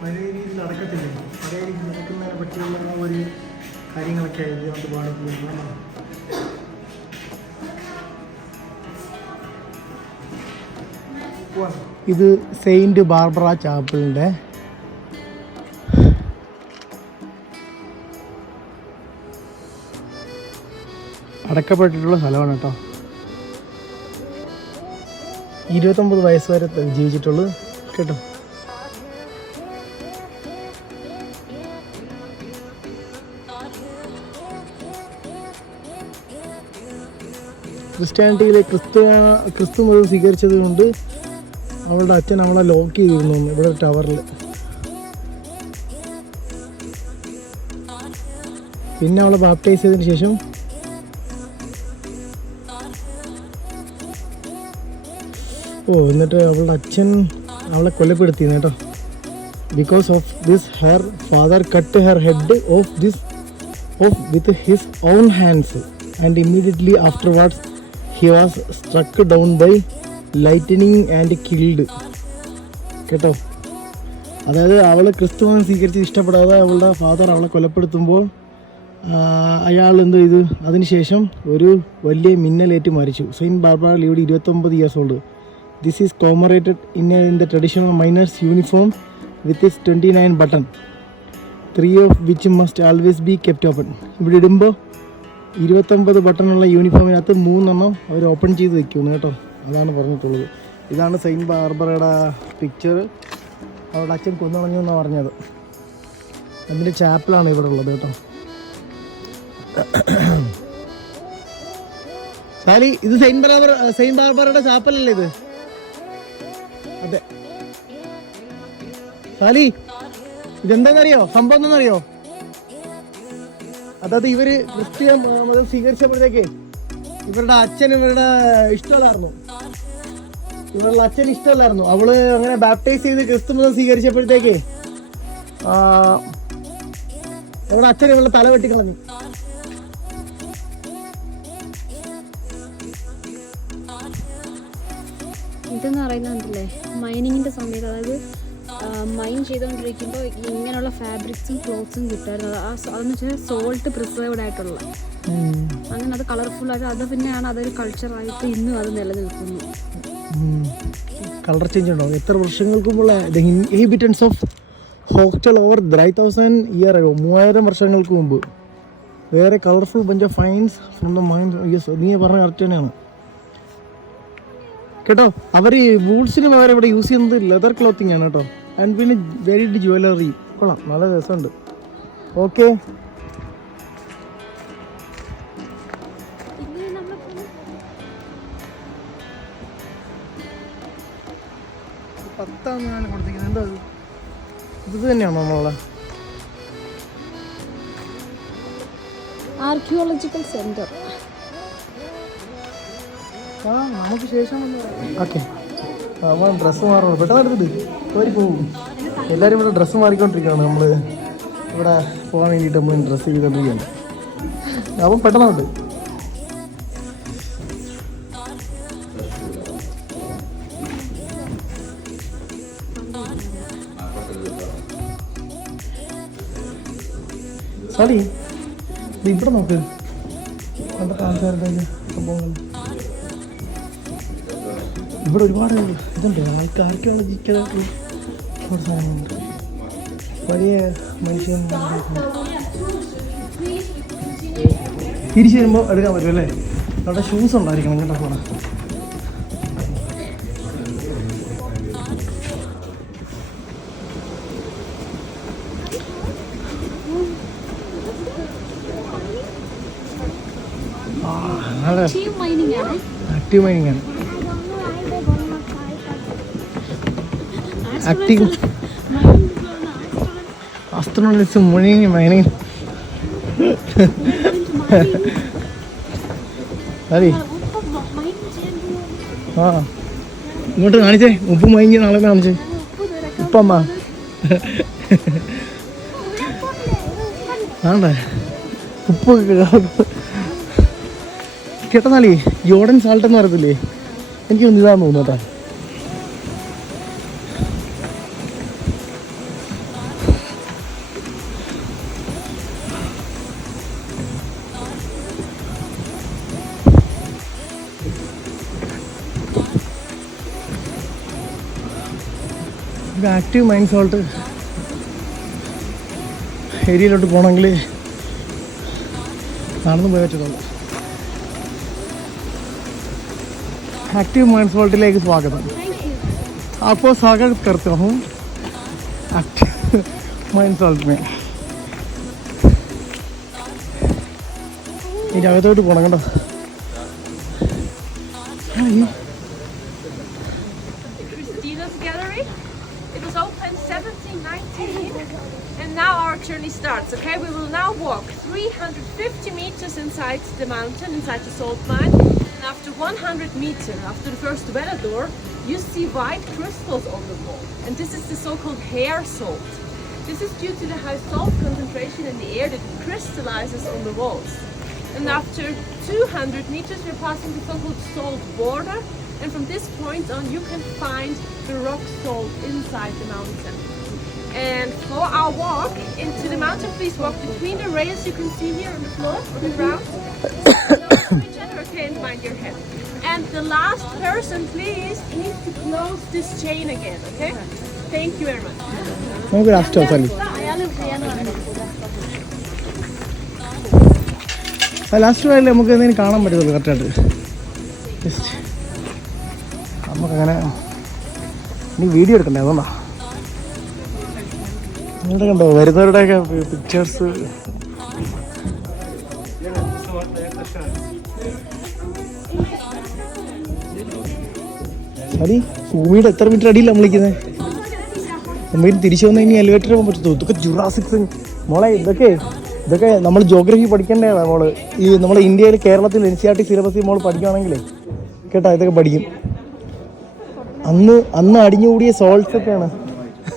പഴയ രീതിയിൽ നടക്കത്തില്ല. പഴയ രീതിയിൽ നടക്കുന്നതിനെ പറ്റിയുള്ള ഒരു കാര്യങ്ങളൊക്കെ ഇതിനകത്ത് പാടുന്നു. ഇത് സെയിൻറ്റ് ബാർബറ ചാപ്പിളിൻ്റെ അടക്കപ്പെട്ടിട്ടുള്ള സ്ഥലമാണ് കേട്ടോ. 29 വയസ്സ് വരെ ജീവിച്ചിട്ടുള്ളത് കേട്ടോ. ക്രിസ്ത്യാനിറ്റിയിലെ ക്രിസ്തു മതം സ്വീകരിച്ചത് കൊണ്ട് അവളുടെ അച്ഛൻ അവളെ ലോക്ക് ചെയ്തിരുന്നു ഇവിടെ ടവറിൽ. പിന്നെ അവളെ ബാപ്റ്റൈസ് ചെയ്തതിന് ശേഷം എന്നിട്ട് അവളുടെ അച്ഛൻ അവളെ കൊലപ്പെടുത്തിയിരുന്നു കേട്ടോ. Because of this her father cut her head off with his own hands and immediately afterwards he was struck down by lightning and killed കേട്ടോ. അതായത് അവൾ ക്രിസ്തുവിനെ സ്വീകരിച്ച് ഇഷ്ടപ്പെടാതെ അവളുടെ ഫാദർ അവളെ കൊലപ്പെടുത്തുമ്പോൾ അയാൾ എന്ത് ചെയ്തു, അതിനുശേഷം ഒരു വലിയ മിന്നലേറ്റ് മരിച്ചു. Saint Barbara lived 29 years old. This is commemorated in the traditional miners uniform with its 29 button, 3 of which must always be kept open. ഇവിടെ ഇടുമ്പോൾ 29 ബട്ടണുള്ള യൂണിഫോമിനകത്ത് 3 അവർ ഓപ്പൺ ചെയ്ത് വെക്കുന്നു കേട്ടോ. അതാണ് പറഞ്ഞിട്ടുള്ളത്. ഇതാണ് സെയിൻറ്റ് ബാർബറയുടെ പിക്ചർ. അവളുടെ അച്ഛൻ കൊന്നുകളഞ്ഞു എന്നാണ് പറഞ്ഞത്. അതിൻ്റെ ചാപ്പലാണ് ഇവിടെ ഉള്ളത് കേട്ടോ. സാലി, ഇത് സെയിൻറ്റ് ബാർബറയുടെ ചാപ്പലല്ലേ ഇത്? അതെ സാലി, ഇതെന്താണെന്നറിയോ? സംഭവം എന്താണെന്നറിയോ? അതായത് ഇവര് ക്രിസ്ത്യൻ മതം സ്വീകരിച്ചപ്പോഴത്തേക്ക് ഇവരുടെ അച്ഛൻ ഇവരുടെ ഇഷ്ടമല്ലായിരുന്നു. ഇവരുടെ അച്ഛൻ ഇഷ്ടമല്ലായിരുന്നു. അവള് അങ്ങനെ ബാപ്റ്റൈസ് ചെയ്ത് ക്രിസ്തു മതം സ്വീകരിച്ചപ്പോഴത്തേക്ക് അവരുടെ അച്ഛൻ ഇവളുടെ തല വെട്ടിക്കളഞ്ഞു. ഇതെന്ന് പറയുന്നതല്ലേ മൈനിങ്ങിൻ്റെ സമയത്ത്, അതായത് മൈൻ ചെയ്തുകൊണ്ടിരിക്കുമ്പോൾ ഇങ്ങനെയുള്ള ഫാബ്രിക്സും ക്ലോത്ത്സും കിട്ടുമായിരുന്നു. അതെന്ന് വെച്ചാൽ സോൾട്ട് പ്രിസർവ്ഡ് ആയിട്ടുള്ള, അങ്ങനെ അത് കളർഫുള്ളായിട്ട് അത് പിന്നെയാണ് അതൊരു കൾച്ചറായിട്ട് ഇന്നും അത് നിലനിൽക്കുന്നു. കളർ ചേഞ്ച് ഉണ്ടോ? എത്ര വർഷങ്ങൾക്ക് മുമ്പുള്ള inhabitants of hostel over 3000 years ago, 3000 വർഷങ്ങൾക്ക് മുമ്പ്. വേറെ colourful bunch of finds from the mind. Yes, നീ പറഞ്ഞ കറക്റ്റ് തന്നെയാണ് കേട്ടോ. അവർ ബൂട്ട്സിന് പകരം ഇവിടെ യൂസ് ചെയ്യുന്നത് ലെതർ ക്ലോത്തിങ് ആണ് കേട്ടോ. ആൻഡ് പിന്നെ വെരി ജ്വല്ലറി. കൊള്ളാം, നല്ല രസമുണ്ട്. ഓക്കെ, പത്താന്ന് കൊടുത്തിരിക്കുന്നത്. എന്താ ഇത് തന്നെയാണോ നമ്മളെ ആർക്കിയോളജിക്കൽ സെന്റർ? നമുക്ക് ശേഷം ഓക്കെ. നമ്മൾ ഡ്രസ്സ് മാറണം, പെട്ടെന്ന് എടുത്തിട്ട് പോരി പോകും. എല്ലാവരും ഇവിടെ ഡ്രസ്സ് മാറിക്കൊണ്ടിരിക്കുകയാണ്. നമ്മൾ ഇവിടെ പോകാൻ വേണ്ടിയിട്ട് നമ്മൾ ഡ്രസ്സ് ചെയ്തുകൊണ്ടിരിക്കുകയാണ്. അപ്പം പെട്ടെന്നുണ്ട്. സാലി, ഇവിടെ നോക്ക്, പണ്ടത്തെ ആൾക്കാരുടെ സംഭവങ്ങൾ. ഇവിടെ ഒരുപാട് ഇതുണ്ട്. ആർക്കിയോളജിക്കലായിട്ട് ഒരു സാധനമുണ്ട്. വലിയ മനുഷ്യൻ തിരിച്ചു വരുമ്പോൾ എടുക്കാൻ പറ്റും അല്ലേ? അവിടെ ഷൂസ് ഉണ്ടായിരിക്കണം കേട്ടോ. അവിടെ ആക്റ്റീവ് മൈനിങ് ആണ്. Active astronauts mining. അതെ, ഇങ്ങോട്ട് കാണിച്ചേ. ഉപ്പ് മൈനിങ് നാളെ കാണിച്ചേ. ഉപ്പമ്മ ആണ്ടേ ഉപ്പ് കേട്ടെന്നാലേ ജോർഡൻ സാൾട്ട് എന്ന് പറയത്തില്ലേ, എനിക്കൊന്നും ഇതാന്ന് തോന്നുന്നു കേട്ടോ. ഇത് ആക്റ്റീവ് മൈൻ സോൾട്ട് ഏരിയയിലോട്ട് പോകണമെങ്കിൽ നടന്നു പോയി പറ്റുള്ളൂ. एक्टिव माइंड सॉल्टലേക്ക് സ്വാഗതം. आपको स्वागत करता हूँ एक्टिव माइंड सॉल्ट में. ഇനി അകത്തോട്ട് പോകണം കേട്ടോ. Christina's Gallery. It was opened 1719 and now our journey starts. Okay, we will now walk 350 meters inside the mountain, inside the salt mine. And after 100 meters, after the first Velador, you see white crystals on the wall. And this is the so-called hair salt. This is due to the high salt concentration in the air that it crystallizes on the walls. And after 200 meters, we're passing the so-called salt border. And from this point on, you can find the rock salt inside the mountain. And for our walk into the mountain, please walk between the rails you can see here on the floor, on the ground. Okay, and mind your head. And the last person, please, needs to close this chain again, okay? Thank you very much. നമുക്ക് last അവസാനം last വേണ്ടി നമുക്ക് എന്തെങ്കിലും കാണാൻ പറ്റുള്ളൂ കറക്റ്റായിട്ട്. Just നമുക്കങ്ങനെ ഇനി വീഡിയോ എടുക്കണ്ടേ അതുകൊണ്ടാ. ഇവിടെ കണ്ടോ വരുന്നവരുടെയൊക്കെ പിക്ചേഴ്സ്. അടി ഭൂമിയുടെ എത്ര മീറ്റർ അടിയിലാണ് നമ്മളിരിക്കുന്നത്. നമ്മൾ തിരിച്ചു വന്ന് ഇനി എലിവേറ്റർ പോകാൻ പറ്റത്തുള്ളൂ. ഇതൊക്കെ ജുറാസിക്സ് മോളെ. ഇതൊക്കെ നമ്മൾ ജോഗ്രഫി പഠിക്കേണ്ടതാണ് മോള്. ഈ നമ്മളെ ഇന്ത്യയിൽ കേരളത്തിൽ NCERT സിലബസിൽ മോൾ പഠിക്കുകയാണെങ്കിലേ കേട്ടോ ഇതൊക്കെ പഠിക്കും. അന്ന് അടിഞ്ഞുകൂടിയ സോൾട്ട്സ് ഒക്കെയാണ്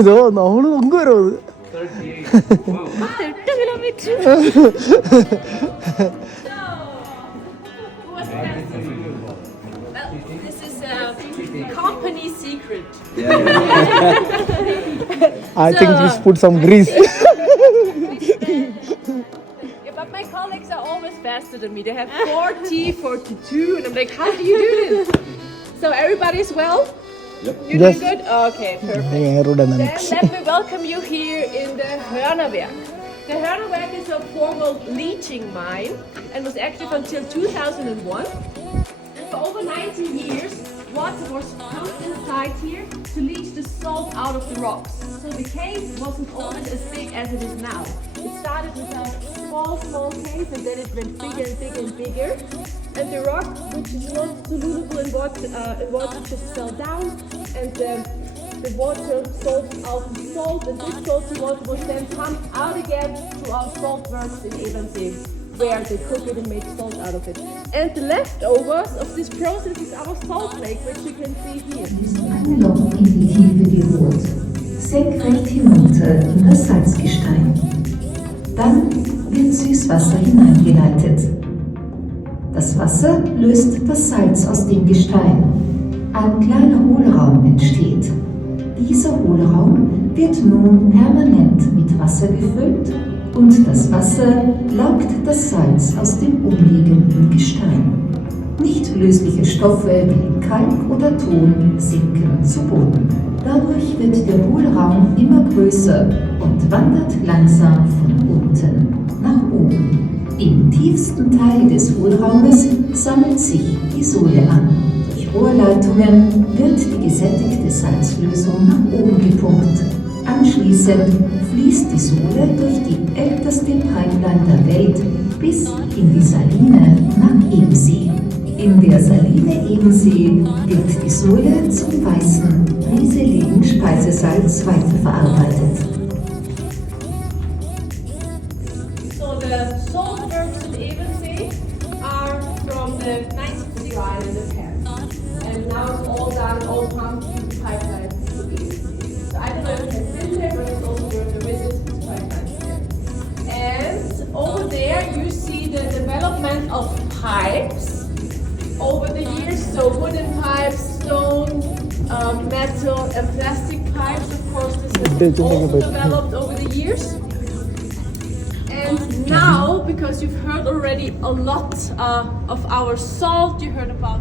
ഇതോ. നമ്മൾ നമുക്ക് വരുമോ അത്. This is a company secret. I think we put some grease. Yeah, but my colleagues are always faster than me. They have 40, 42, and I'm like, how do you do this? So everybody's well? Yep. You're doing good? Okay, perfect. Then let me welcome you here in the Hörnerwerk. The Hörnerwerk is a formal leaching mine and was active until 2001. And for over 90 years, water was pumped inside here to leach the salt out of the rocks. So the cave wasn't always as big as it is now. It started with a small cave and then it went bigger and bigger and bigger. And the rock, which is not soluble in water just fell down and the water soaked out the salt, and this salty water was then pumped out again to our salt works in Evansee, where they cook it and make salt out of it. And the leftovers of this process is our salt lake, which you can see here. Loch in die Tiefe geholt, senkrecht hinunter in das Salzgestein. Dann wird Süßwasser hineingeleitet. Das Wasser löst das Salz aus dem Gestein. Ein kleiner Hohlraum entsteht. Dieser Hohlraum wird nun permanent mit Wasser gefüllt und das Wasser laugt das Salz aus dem umliegenden Gestein. Nicht lösliche Stoffe wie Kalk oder Ton sinken zu Boden. Dadurch wird der Hohlraum immer größer und wandert langsam von unten nach oben. Im tiefsten Teil des Hohlraumes sammelt sich die Sohle an. Durch Rohrleitungen wird die gesättigte Salzlösung nach oben gepumpt. Anschließend fließt die Sohle durch die älteste Pipeline der Welt bis in die Saline nach Ebensee. In der Saline Ebensee wird die Sohle zum weißen, rieseligen Speisesalz weiterverarbeitet. So the salt works in Ebensee are from the 1960s in the past. And now it's all done, all pumped through the pipelines to Ebensee. So I don't know if it's been there, but it's also worth a visit to the pipelines there. And over there you see the development of pipes over the years. So wooden pipes, stone, metal and plastic pipes. Of course, this has also developed over the years. And now, because you've heard already a lot of our salt, you heard about